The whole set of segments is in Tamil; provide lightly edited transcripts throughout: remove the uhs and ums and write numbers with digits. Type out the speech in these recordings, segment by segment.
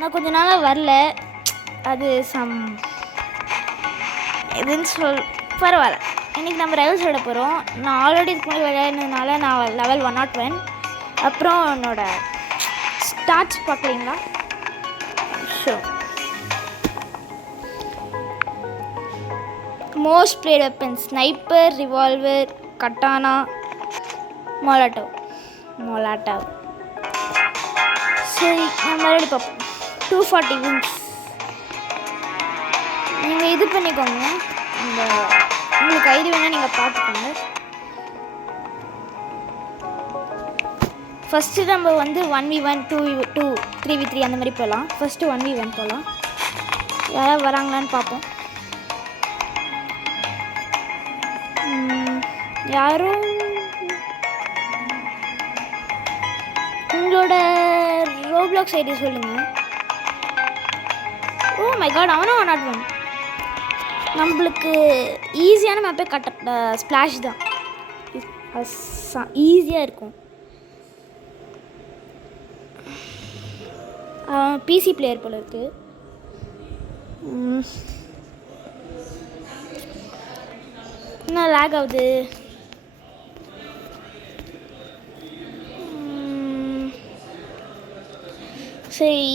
நான் கொஞ்ச நாளாக வரல. அது எதுன்னு பரவாயில்ல. இன்றைக்கி நம்ம ரைவல்ஸ் விட போகிறோம். நான் ஆல்ரெடி இதுக்கு முன்னாடி விளையாடுனதுனால நான் லெவல் 101. அப்புறம் என்னோடய ஸ்டார்ட்ஸ் பார்க்குறீங்களா? Show most played weapons sniper, revolver, katana, Molotov. சரி, நம்ம மறுபடியும் பார்ப்போம். 240 வின்ஸ். நீங்கள் இது பண்ணிக்கோங்க. இந்த உங்களுக்கு ஐடி வேணால் நீங்கள் பார்த்துக்கோங்க. ஃபஸ்ட்டு நம்ம வந்து 1v1, 2v2, 3v3 அந்த மாதிரி போகலாம். ஃபஸ்ட்டு 1v1 போகலாம். யாராவது வராங்களான்னு பார்ப்போம். யாரும் உங்களோட ரோப்ளாக்ஸ் ஐடி சொல்லுங்கள். ஓ மை காட், அவனும் 101. நம்மளுக்கு ஈஸியான மேப்பே ஸ்ப்ளாஷ் தான். ஈஸியாக இருக்கும். பிசி பிளேயர் போல இருக்குது. என்ன லேக் ஆகுது? சரி,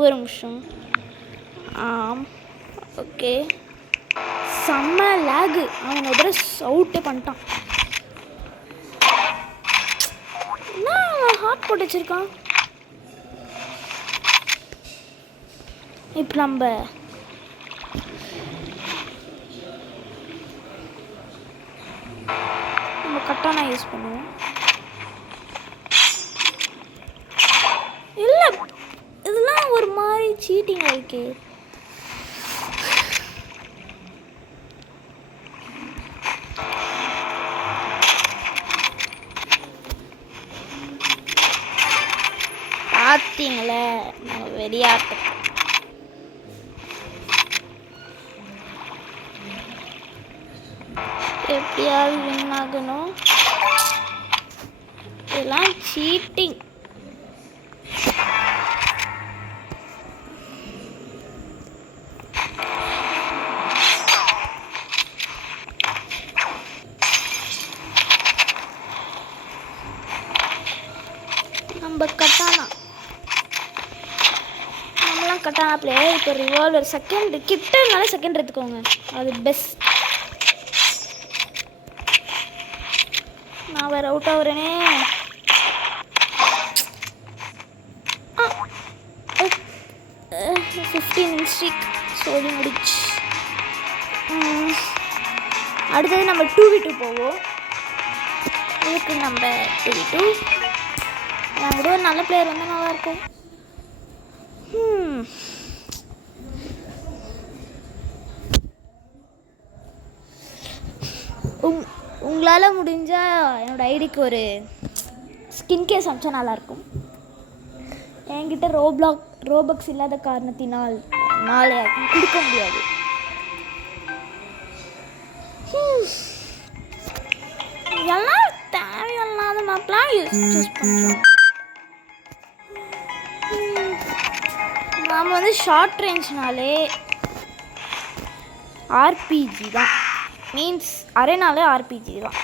ஒரு நிமிஷம். ஓகே, செம்ம லேகு. அவன் ஒரு அவுட்டே பண்ணிட்டான். என்ன அவன் ஹார்ட் போட்டு வச்சிருக்கான்? இப்போ நம்ம கட்டானா யூஸ் பண்ணுவோம். இல்லை, இதெல்லாம் ஒரு மாதிரி சீட்டிங் இருக்கு. பார்த்தீங்களே, நம்ம வெறியாட்டு. எப்படியாவது வின் ஆகணும். இதெல்லாம் சீட்டிங். நம்ம கட்டானா, நம்மளாம் கட்டானா பிளேயர். இப்போ ரிவால்வர் செகண்ட் கிட்டனால செகண்ட் எடுத்துக்கோங்க, அது பெஸ்ட். நான் வேறு அவுட் ஆகுறேனே. 15 ஸ்ட்ரீக் சொல்லி முடிச்சு. அடுத்தது நம்ம 2v2 போவோம். இதுக்கு நம்ம 2v2. நான் கூட ஒரு நல்ல பிளேயர் வந்து நல்லாயிருக்கும். உங்களால் முடிஞ்சால் என்னோடய ஐடிக்கு ஒரு ஸ்கின் கேஸ் அமிச்சா நல்லாயிருக்கும். என்கிட்ட ரோபக்ஸ் இல்லாத காரணத்தினால் நாளை கொடுக்க முடியாது. எல்லாம் தேவையில்லாத மேப்லாம் யூஸ் பண்ணுறோம். நாம் வந்து ஷார்ட் ரேஞ்ச்னாலே ஆர்பிஜி தான். மீன்ஸ் அரேனாலே ஆர்பிஜி தான்.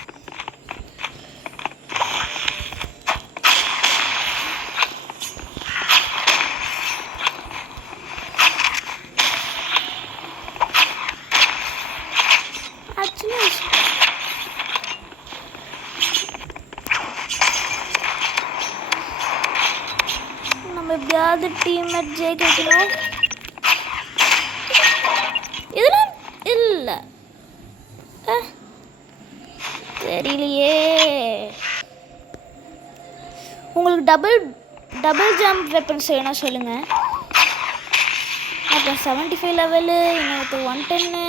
நம்ம எப்படியாவது டீம்மேட் ஜெயிக்க வைக்கணும். இதெல்லாம் இல்லை, தெரியலையே. உங்களுக்கு டபுள் ஜம்ப் வெப்பன்ஸ் வேணும் சொல்லுங்கள். அப்புறம் 75 லெவலு, இன்னொரு 110.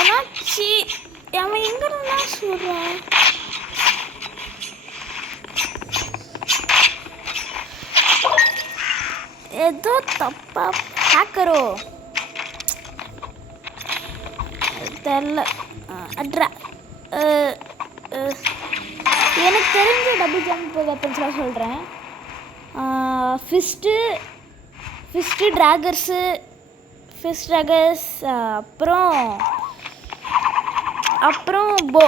என்னாச்சு? அவன் எங்கே இருந்தா சொல்கிறேன். ஏதோ தப்பா ஹேக்கரோ தெரில. அட்ரா எனக்கு தெரிஞ்ச டபுள் ஜம்ப் வெப்பன்ஸ்லாம் சொல்கிறேன். ஃபிஸ்ட்டு ட்ராகர்ஸு, அப்புறம் போ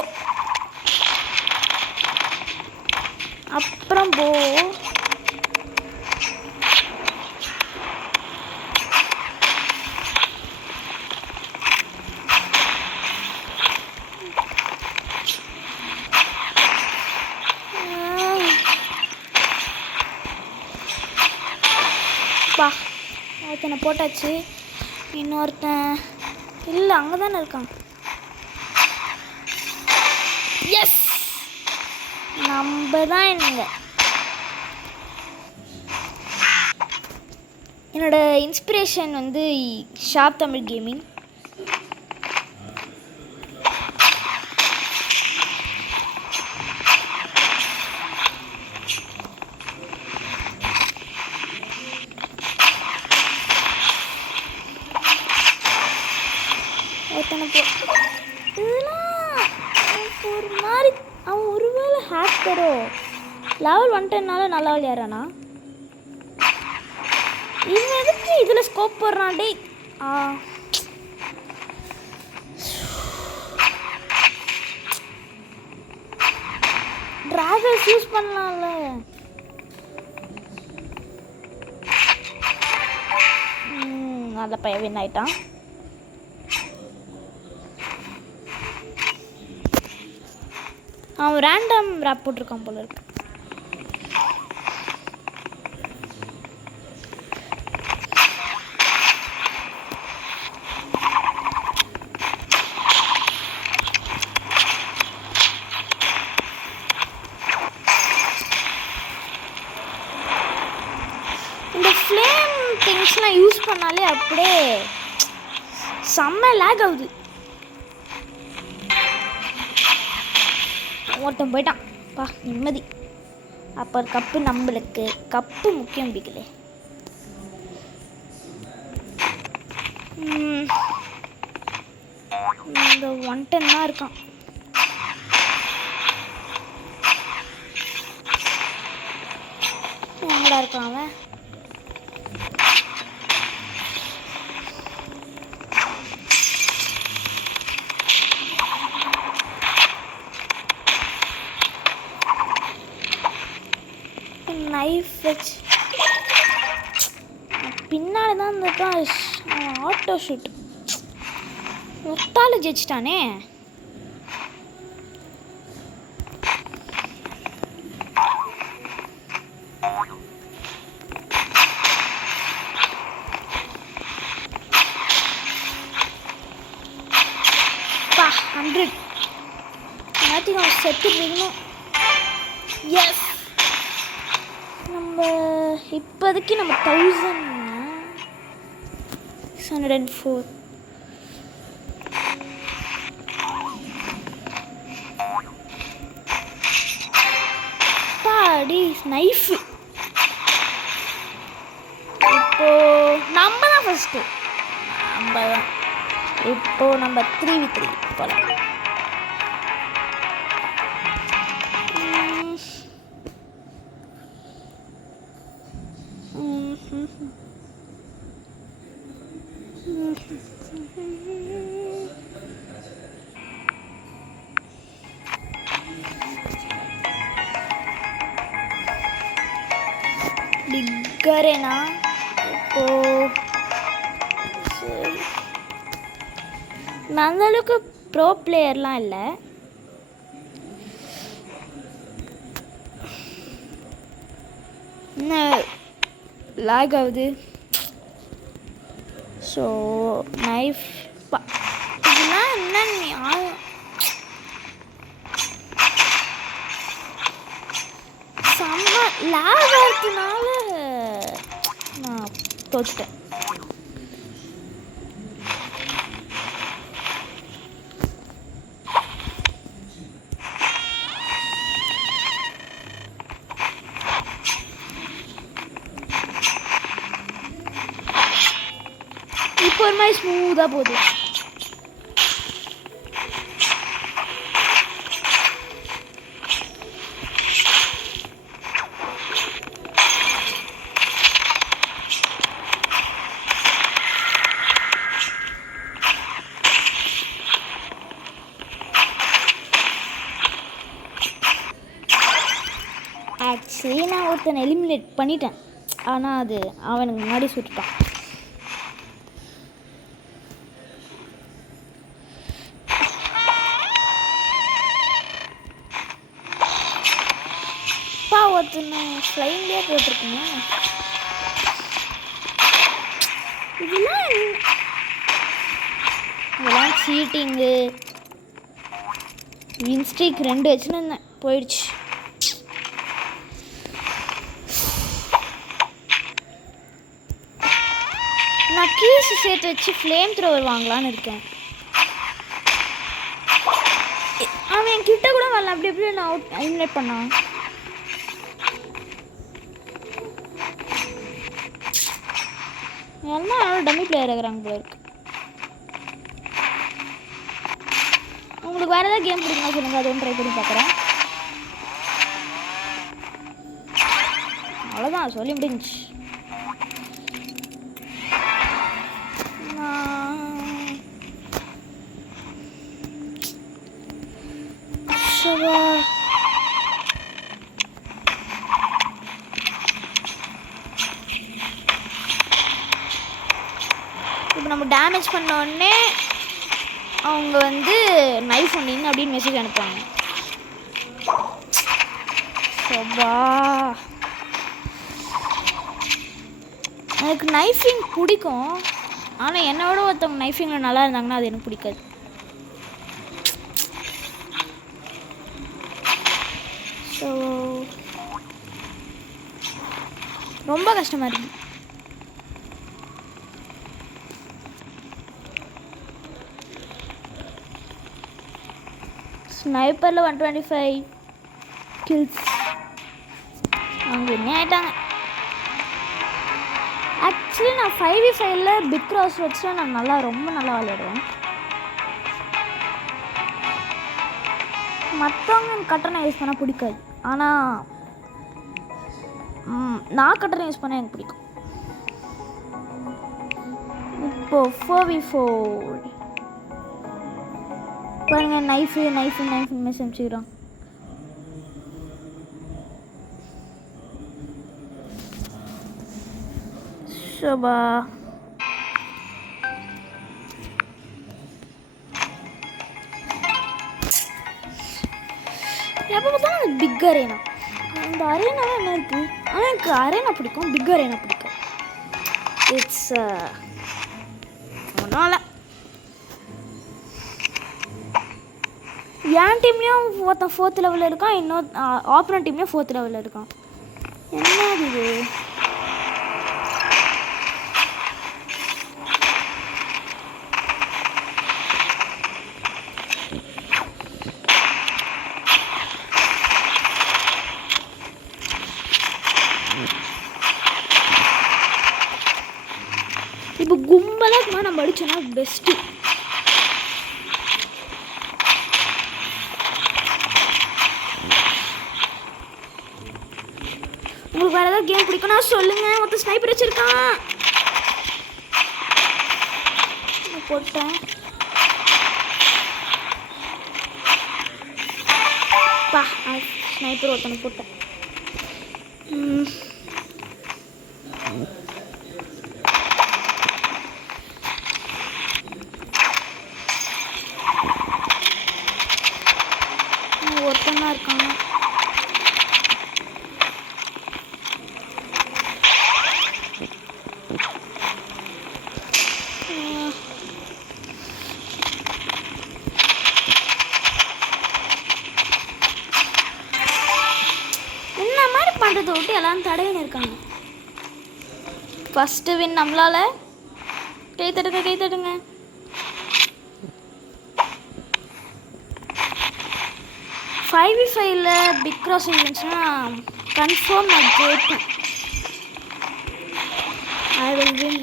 ஒருத்தனை போட்டாச்சு. இன்னொருத்தன் இல்லை, அங்கே தானே இருக்கான். எஸ், நம்ம தான். என்னோட இன்ஸ்பிரேஷன் வந்து ஷாப் தமிழ் கேமிங். ஒரு மாதிரி அவன் ஒருவேளை ஹேக்கரோ. லெவல் 110 நல்லா விளையாடுறானா? இவன் எதுக்கு இதில் ஸ்கோப் போடுறான்? டே டிராகர்ஸ் யூஸ் பண்ணலாம்ல. அந்த பையன் வின் ஆயிட்டான். அவன் ரேண்டம் ரேப் போட்டிருக்கான் போல இருக்கு. இந்த ஃப்ளேம் திங்ஸ்லாம் யூஸ் பண்ணாலே அப்படியே செம்ம லேக் ஆகுது. ஒருத்தன் போயிட்டான் பா, நிம்மதி. அப்போ கப்பு நம்மளுக்கு, கப்பு முக்கியம் பிடிக்கல. இந்த 110 தான் இருக்கான். எங்கடா இருக்கான் அவன்? நைஃப் வச்சு பின்னாடி தான் இருந்துட்டான். Auto shoot ஒத்தால ஜெயிச்சிட்டானே. பா 100 எல்லாத்தையும் செத்து போயிடணும். எஸ், நம்ம இப்போதைக்கு நம்ம 1604 பாடி நைஃபு. இப்போ நம்ம தான் ஃபஸ்ட்டு. நம்ம தான் இப்போ நம்ம 3v3 போகலாம். பிக்கரேனா இப்போ நான் அந்தளவுக்கு ப்ரோ பிளேயர்லாம் இல்லை. என்ன லாக் ஆகுது. ஸோ நைஃப் இதெல்லாம் என்ன செம்ம லாக் ஆகிறதுனால நான் தோச்சிட்டேன். இப்போ ஒரு மாதிரி ஸ்மூத்தாக போகுது. ஆக்சுவலி நான் ஒருத்தனை எலிமினேட் பண்ணிட்டேன், ஆனால் அது அவனுக்கு முன்னாடி சுட்டுட்டான். ஒருத்தனை ஃப்ளைங்லேயே போட்டிருக்கீங்க. இதெல்லாம் சீட்டிங்கு. வின்ஸ்ட்ரீக் 2 வச்சுன்னு போயிடுச்சு. நான் கீஸ் சேர்த்து வச்சு ஃப்ளேம் த்ரோவர் வாங்கலான்னு இருக்கேன். அவன் என் கிட்ட கூட வரல, அப்படி எப்படி நான் எலிமினேட் பண்ணான். எல்லாம் டம்மி பிளேயர் இருக்கிறாங்க போல இருக்கு. உங்களுக்கு வேறு ஏதாவது கேம் பிடிக்குமா சொல்லுங்கள், அதுவும் ட்ரை பண்ணி பார்க்குறேன். அவ்வளோதான், சொல்லி முடிஞ்சு. இப்போ நம்ம டேமேஜ் பண்ண உடனே அவங்க வந்து நைஃப் ஒன்றிங்க அப்படின்னு மெசேஜ் அனுப்புவாங்க. எனக்கு நைஃபிங் பிடிக்கும், ஆனால் என்னோட ஒருத்தவங்க நைஃபிங்கில் நல்லா இருந்தாங்கன்னா அது எனக்கு பிடிக்காது. ஸோ ரொம்ப கஷ்டமாக இருக்குது. ஸ்னைப்பரில் 125 கில்ஸ் அவங்க என்ன ஆகிட்டாங்க. ஆக்சுவலி நான் 5v5ல பிக் கிராஸ் வச்சு நான் ரொம்ப நல்லா விளையாடுவேன். மற்றவங்க கட்டணை யூஸ் பண்ண பிடிக்காது, ஆனால் நான் கட்டணை யூஸ் பண்ண எனக்கு பிடிக்கும். இப்போது 4v4 பாருங்க, நைஃபு மெசேஜ் அனுப்பிச்சுக்கிறோம். சோபா எப்போ பார்த்தாலும் அந்த பிக் அரேனா, அந்த அரேனாலாம் என்ன இருக்குது. ஆனால் எனக்கு அரேனா பிடிக்கும், பிக் அரேனா பிடிக்கும். இட்ஸ் ஒன்றும் இல்லை. என் டீம்லேயும் ஒருத்தன் 4th லெவலில் இருக்கான், இன்னொரு ஆப்போனன்ட் டீம்லேயும் 4th லெவலில் இருக்கான். என்ன இது? இப்போ கும்பலாக நம்ம அடிச்சோன்னா பெஸ்ட்டு. உங்களுக்கு வேறு ஏதாவது கேம் பிடிக்கும்னா சொல்லுங்கள். மொத்தம் ஸ்னைப்பர் வச்சுருக்கான். போட்டேன் பா, ஸ்னைப்பர் ஒருத்தனை போட்டேன். ஒருத்தனா இருக்காங்க. என்ன மாதிரி பண்ணுறதை விட்டு எல்லாரும் தடையின்னு இருக்காங்க. ஃபஸ்ட்டு வின் நம்மளால. கை தட்டுங்க. ஃபைவ் வி ஃபைவ்ல பிக் கிராஸ் இருந்துச்சுன்னா கன்ஃபார்ம் நான் ஜெயிப்பேன். I will win.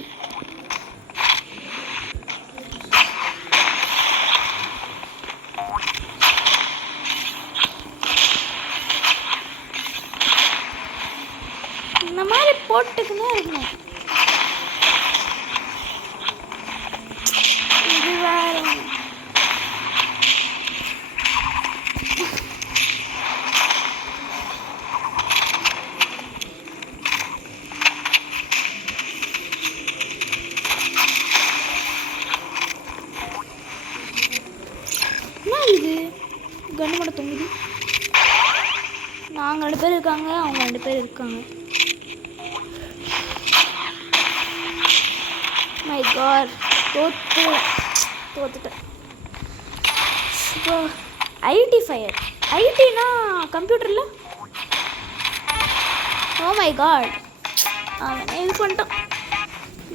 இந்த மாதிரி போட்டுக்குன்னே இருக்கணும். இது வேற என்ன இது கன்று மட்டும் தொங்குது. நாங்கள் 2 பேர் இருக்காங்க, அவங்க 2 பேர் இருக்காங்க. மை காட், தோத்துட்டேன். இப்போ ஐடி ஃபயர், ஐடினா கம்ப்யூட்டரில். ஓ மை காட், அவன் இது பண்ணிட்டான்.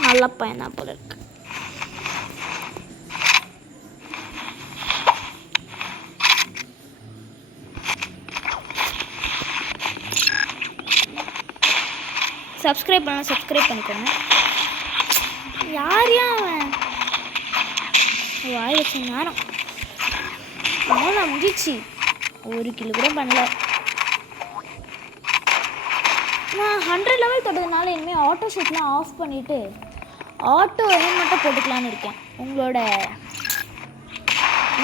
நல்ல பையனா போல இருக்கு. சப்ஸ்கிரைப் பண்ணிக்கோங்க. யாரையா அவன் வாய் வச்ச நேரம் அவன் முடிச்சு 1 கிலோ கூட பண்ணல. நான் 100 லெவல் தொட்டதுனால இனிமேல் ஆட்டோ ஷூட்லாம் ஆஃப் பண்ணிவிட்டு ஆட்டோ எய்ம் மட்டும் போட்டுக்கலான்னு இருக்கேன்.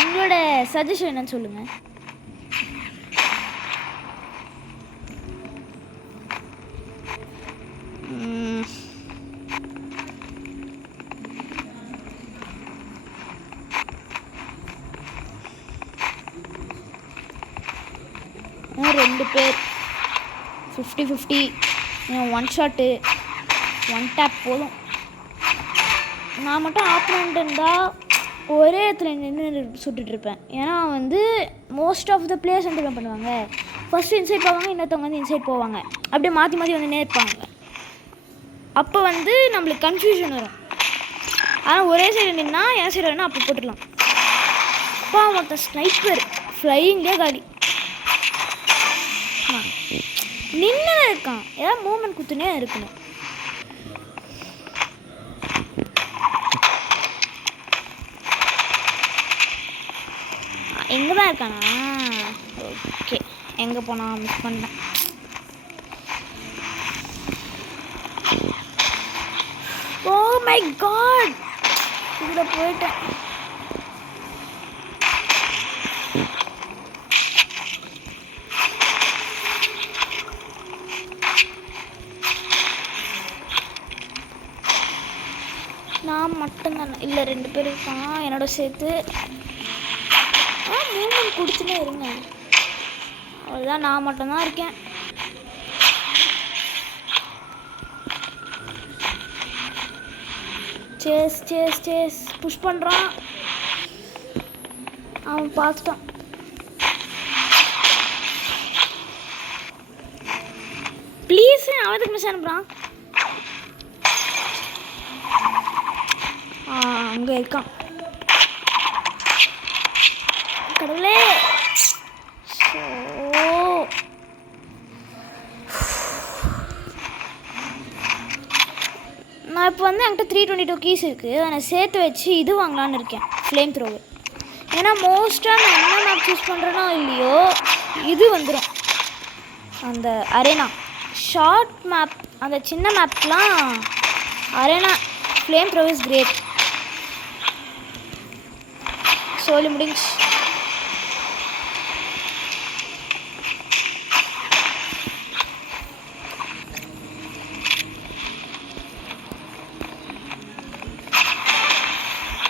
உங்களோட சஜஷன் என்னன்னு சொல்லுங்கள். ரெண்டு பேர் 50-50 ஒன் ஷாட்டு 1 டேப் போதும். நான் மட்டும் ஆப்போனண்ட் இருந்தால் ஒரே இடத்துல நின்று சுட்டுட்ருப்பேன். ஏன்னா வந்து மோஸ்ட் ஆஃப் த பிளேயர்ஸ் வந்து என்ன பண்ணுவாங்க, ஃபஸ்ட்டு இன்சைட் போவாங்க, இன்னொருத்தவங்க வந்து இன்சைட் போவாங்க, அப்படியே மாற்றி மாற்றி வந்துன்னே இருப்பாங்க. அப்போ வந்து நம்மளுக்கு கன்ஃபியூஷன் வரும். ஆனால் ஒரே சைடு நின்னா என் சைடு வேணால் அப்போ போட்டுடலாம். அப்பா மொத்த ஸ்னைப்பர் ஃப்ளையிங்லேயே காலி. நின்று இருக்கான், ஏதாவது மூமெண்ட் குத்துனே இருக்கணும். எங்கே தான் இருக்கானா? ஓகே, எங்கே போனா மிஸ் பண்ணேன். ஓ மை காட், இதில் போயிட்டேன். நான் மட்டும்தானே இல்லை, 2 பேர் இருக்கான் என்னோட சேர்த்து. மூமெண்ட் கொடுத்துனே இருங்க, அவ்வளோதான். நான் மட்டும்தான் இருக்கேன். சேஸ் புஷ் பண்ணுறான். அவன் பார்த்துட்டான். ப்ளீஸ் அவனுக்கு மிஸ் அனுப்புகிறான். அங்கே இருக்கான். கடவுளே, நான் இப்போ வந்து என்கிட்ட 322 கீஸ் இருக்குது. அதை நான் சேர்த்து வச்சு இது வாங்கலான்னு இருக்கேன், ஃப்ளேம் த்ரோவர். ஏன்னா மோஸ்ட்டாக நான் என்ன மேப் சூஸ் பண்ணுறேனோ இல்லையோ இது வந்துடும். அந்த அரேனா ஷார்ட் மேப், அந்த சின்ன மேப்லாம் arena flamethrower is great. சொல்லி முடிஞ்சு.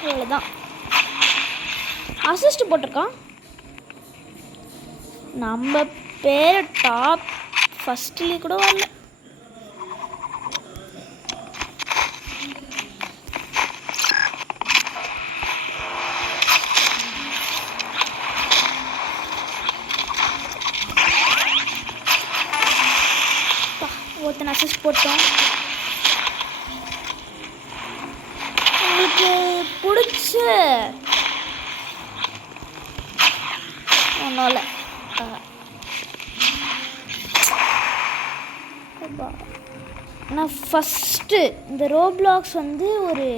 அவ்வளோதான். அசிஸ்ட் போட்டிருக்கான். நம்ம பேர் டாப் ஃபஸ்ட்லேயே கூட வரல. ஒருத்தன் அசிஸ்ட் போட்டோம். உங்களுக்கு பிடிச்ச ஒன்றும் இல்லை. நான் ஃபஸ்ட்டு இந்த ரோப்ளாக்ஸ் வந்து ஒரு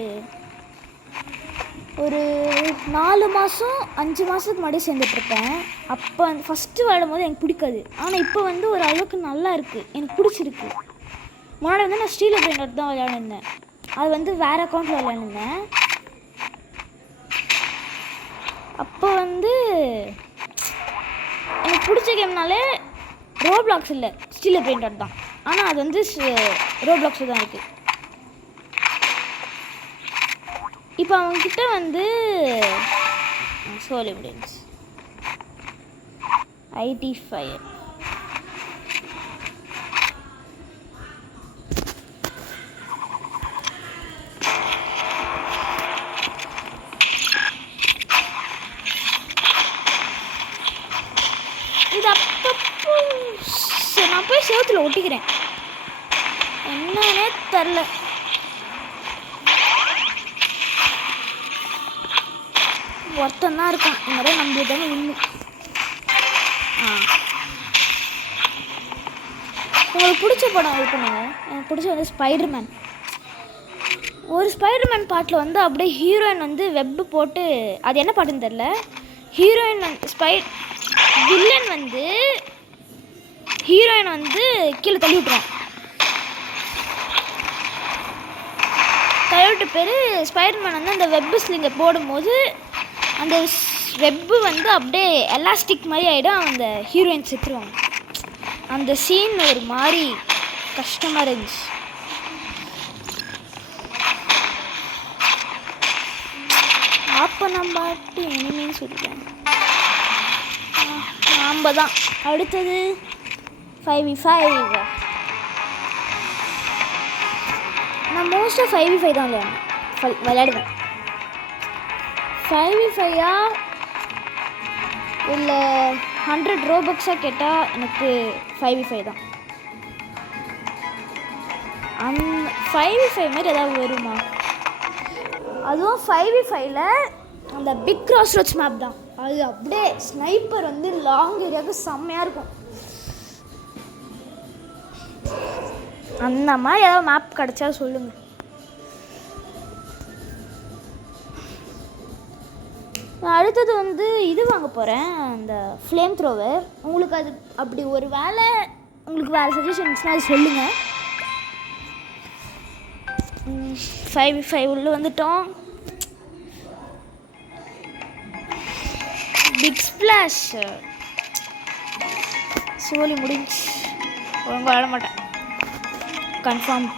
4 மாதம் 5 மாதத்துக்கு முன்னாடி சேர்ந்துட்ருப்பேன். அப்போ ஃபஸ்ட்டு விளையாடும் எனக்கு பிடிக்காது. ஆனால் இப்போ வந்து ஒரு அளவுக்கு நல்லா இருக்குது, எனக்கு பிடிச்சிருக்கு. முன்னாடி வந்து நான் ஸ்டீல் பிளேண்டர் தான் விளையாடிருந்தேன். அது வந்து வேறு அக்கௌண்ட்டில் விளையாடிருந்தேன். அப்போ வந்து எனக்கு பிடிச்ச கேம்னாலே ரோப்ளாக்ஸ் இல்லை, ஸ்டீல் பிளேண்டர் தான். ஆனால் அது வந்து ரோப்ளாக்ஸில் தான் இருக்குது. இப்போ அவங்கக்கிட்ட வந்து சொல்லி முடிஞ்சு. ஐடி ஃபயர் இது அப்பப்போ நான் போய் சேத்துல ஒட்டிக்கிறேன், என்னன்னே தெரில. ஒருத்தன் தான் இருக்கான், இந்த மாதிரி நம்மளுக்கு தானே இன்னும். உங்களுக்கு பிடிச்ச படம் இது பண்ணுங்க. எனக்கு பிடிச்ச வந்து ஸ்பைடர்மேன். ஒரு ஸ்பைடர்மேன் பாட்டில் வந்து அப்படியே ஹீரோயின் வந்து வெப்பு போட்டு, அது என்ன பாட்டுன்னு தெரில, ஹீரோயின் வந்து வில்லன் வந்து ஹீரோயின் வந்து கீழே தள்ளி விட்டுருவான். தள்ளி பேர் ஸ்பைடர்மேன் வந்து அந்த வெப்பு ஸ்லிங்கை போடும்போது அந்த வெப்பு வந்து அப்படியே எலாஸ்டிக் மாதிரி ஆகிடும், அந்த ஹீரோயின் செத்துருவாங்க. அந்த சீன் ஒரு மாதிரி கஷ்டமாக இருந்துச்சு. அப்போ நம்ம பாட்டு இனிமேன்னு சொல்லிட்டேன். நம்ம தான் அடுத்தது 5v5. நான் மோஸ்ட்டாக 5v5 தான் விளையாடுவேன். 5v5 இல்லை 100 ROBLOXாக கேட்டால் எனக்கு 5v5 தான். அந்த 5v5 மாதிரி ஏதாவது வருமா? அதுவும் 5v5ல அந்த பிக் கிராஸ் ரோட்ஸ் மேப் தான். அது அப்படியே ஸ்னைப்பர் வந்து லாங் ஏரியாவுக்கு செம்மையாக இருக்கும். அந்த மாதிரி ஏதாவது மேப் கிடச்சா சொல்லுங்கள். நான் அடுத்தது வந்து இது வாங்க போகிறேன், அந்த ஃப்ளேம் த்ரோவர். உங்களுக்கு அது அப்படி ஒரு வேலை உங்களுக்கு வேறு சஜஷன்ஸ்னால் அது சொல்லுங்கள். 5v5 உள்ள வந்துட்டோம். பிக் ஸ்பிளாஷ் சோலி முடிஞ்சு, ஒழுங்காக விளாட மாட்டேன் கன்ஃபார்ம்.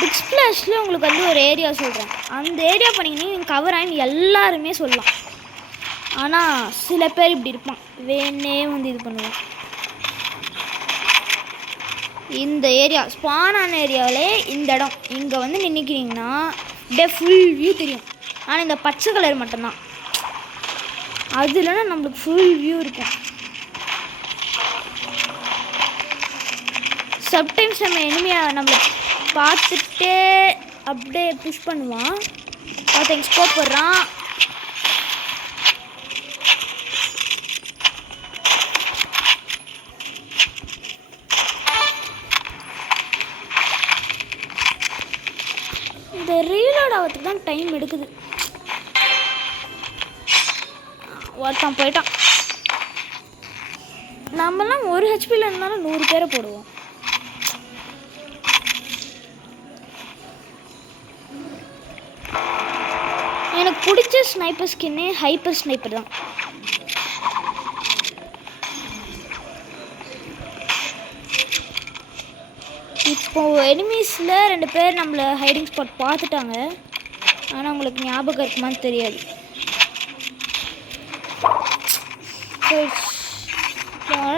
பிக் ஸ்பிளாஷில் உங்களுக்கு வந்து ஒரு ஏரியா சொல்கிறேன், அந்த ஏரியா பண்ணிங்கன்னா நீங்கள் கவர் ஆகி எல்லாருமே சொல்லலாம். ஆனால் சில பேர் இப்படி இருப்பான், வேணே வந்து இது பண்ணுவான். இந்த ஏரியா ஸ்பானான ஏரியாவிலே இந்த இடம் இங்கே வந்து நின்றுக்கிறீங்கன்னா அப்படியே ஃபுல் வியூ தெரியும். ஆனால் இந்த பச்சை கலர் மட்டும்தான், அது இல்லைன்னா நம்மளுக்கு ஃபுல் வியூ இருக்கும். சம்டைம்ஸ் நம்ம எனிமையாக நம்மளை பார்த்துட்டே அப்படியே புஷ் பண்ணுவான். பார்த்து ஸ்கோப் போடுறான். இந்த ரீலோட் ஆகிறதுக்கு தான் டைம் எடுக்குது. ஒருத்தன் போயிட்டான். நம்மலாம் ஒரு ஹெச்பியில் இருந்தாலும் 100 பேரை போடுவோம். எனக்கு பிடிச்ச ஸ்னைப்பர் ஸ்கின்னு ஹைப்பர் ஸ்னைப்பர் தான். இப்போது எனிமீஸில் 2 பேர் நம்மளை ஹைடிங் ஸ்பாட் பார்த்துட்டாங்க, ஆனால் உங்களுக்கு ஞாபகம் இருக்குமான்னு தெரியாது.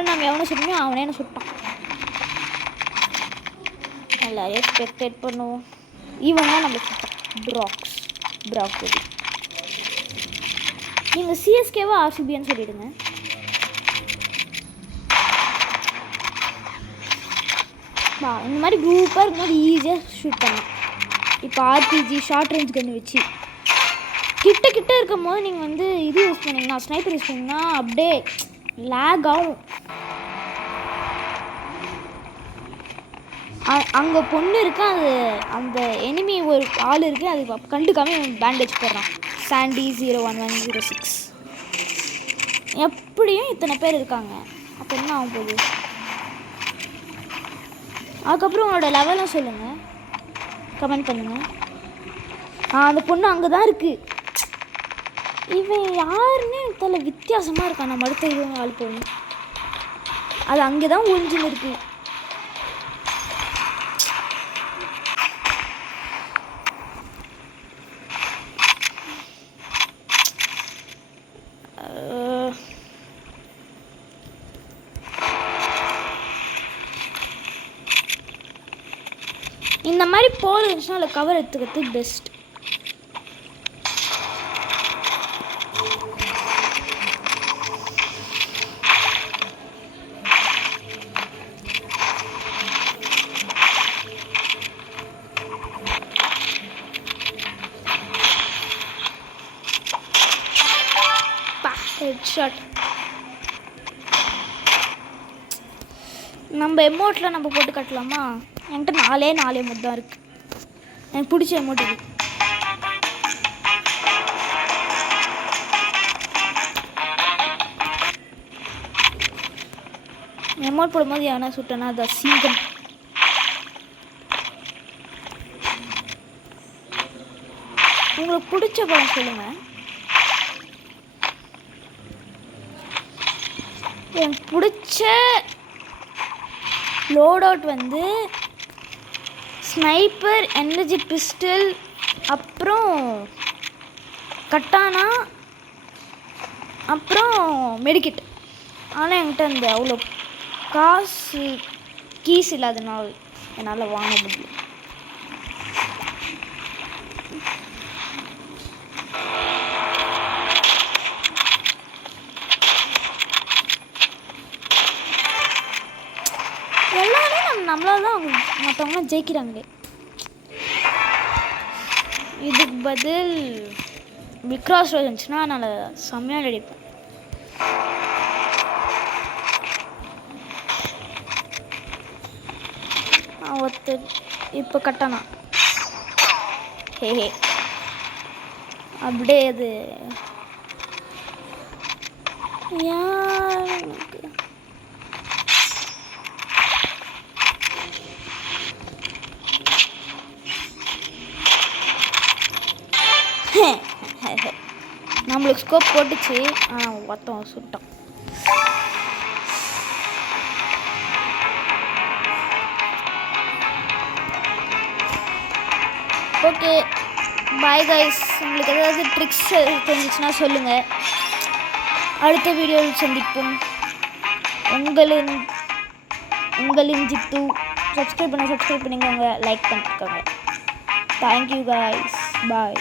நம்ம எவனை சுட்டோமோ அவனே என்ன சுட்டான். எல்லாரையும் எக்ஸ்பெக்டேட் பண்ணுவோம். இவன் தான் நம்ம சுட்டான். ப்ராக்கோடி. நீங்கள் சிஎஸ்கேவா ஆர்சிபின்னு சொல்லிவிடுங்க. இந்த மாதிரி குரூப்பாக இருக்கும்போது ஈஸியாக ஷூட் பண்ணலாம். இப்போ ஆர்பிஜி ஷார்ட் ரேஞ்ச் கன்று வச்சு கிட்ட இருக்கும் போது நீங்கள் வந்து இது யூஸ் பண்ணிங்கன்னா, ஸ்னைப்பர் யூஸ் பண்ணிங்கன்னா அப்படியே லேக் ஆகும். அங்கே பொண்ணு இருக்கு, அது அந்த எனிமி ஒரு ஆள் இருக்குது, அது கண்டுக்காம பேண்டேஜ் போடுறான். சாண்டி 01106. எப்படியும் இத்தனை பேர் இருக்காங்க, அப்போ என்ன ஆகும் போகுது? அதுக்கப்புறம் உங்களோட லெவலாம் சொல்லுங்கள், கமெண்ட் பண்ணுங்கள். அந்த பொண்ணு அங்கே தான் இருக்குது. இவன் யாருன்னு தெரியல, வித்தியாசமாக இருக்கான். நம்ம அடுத்த இவங்க ஆள் பொண்ணு அது அங்கே தான் ஒழிஞ்சுன்னு இருக்குது. இந்த மாதிரி போல் இருந்துச்சுன்னா அதில் கவர் எடுத்துக்கிறது பெஸ்ட். ஹெட்ஷாட். நம்ம எமௌண்ட்டில் நம்ம போட்டு கட்டலாமா? என்கிட்ட 4 எமௌண்ட் தான் இருக்குது. எனக்கு பிடிச்ச எமௌண்ட் இது. எமௌண்ட் போடும்போது எவனா சுட்டனா அது அசிங்கம். உங்களுக்கு பிடிச்ச படம் சொல்லுங்கள். எனக்கு பிடிச்ச லோட் அவுட் வந்து ஸ்னைப்பர், எனர்ஜி பிஸ்டல், அப்புறம் கட்டானா, அப்புறம் மெடிக்கெட். ஆனால் என்கிட்ட அந்த அவ்வளோ காசு கீஸ் இல்லாதனால என்னால் வாங்க முடியல. எல்லாமே நம்மளால தான் மற்றவங்களாம் ஜெயிக்கிறாங்களே. இதுக்கு பதில் விக்ராஸ் இருந்துச்சுன்னா நான் செம்மையாக அடிப்பேன். ஒருத்தர் இப்போ கட்டானா ஹே அப்படியே அது யாருக்கு நம்மளுக்கு ஸ்கோப் போட்டுச்சு. ஆனால் ஒருத்தன் சுட்டான். Okay bye guys. உங்களுக்கு ஏதாவது ட்ரிக்ஸ் தெரிஞ்சிச்சுன்னா சொல்லுங்கள். அடுத்த வீடியோவில் சந்திப்போம். உங்களின் ஜித்து. சப்ஸ்கிரைப் பண்ணிக்கோங்க, லைக் பண்ணிக்கோங்க. Thank you guys. பாய்.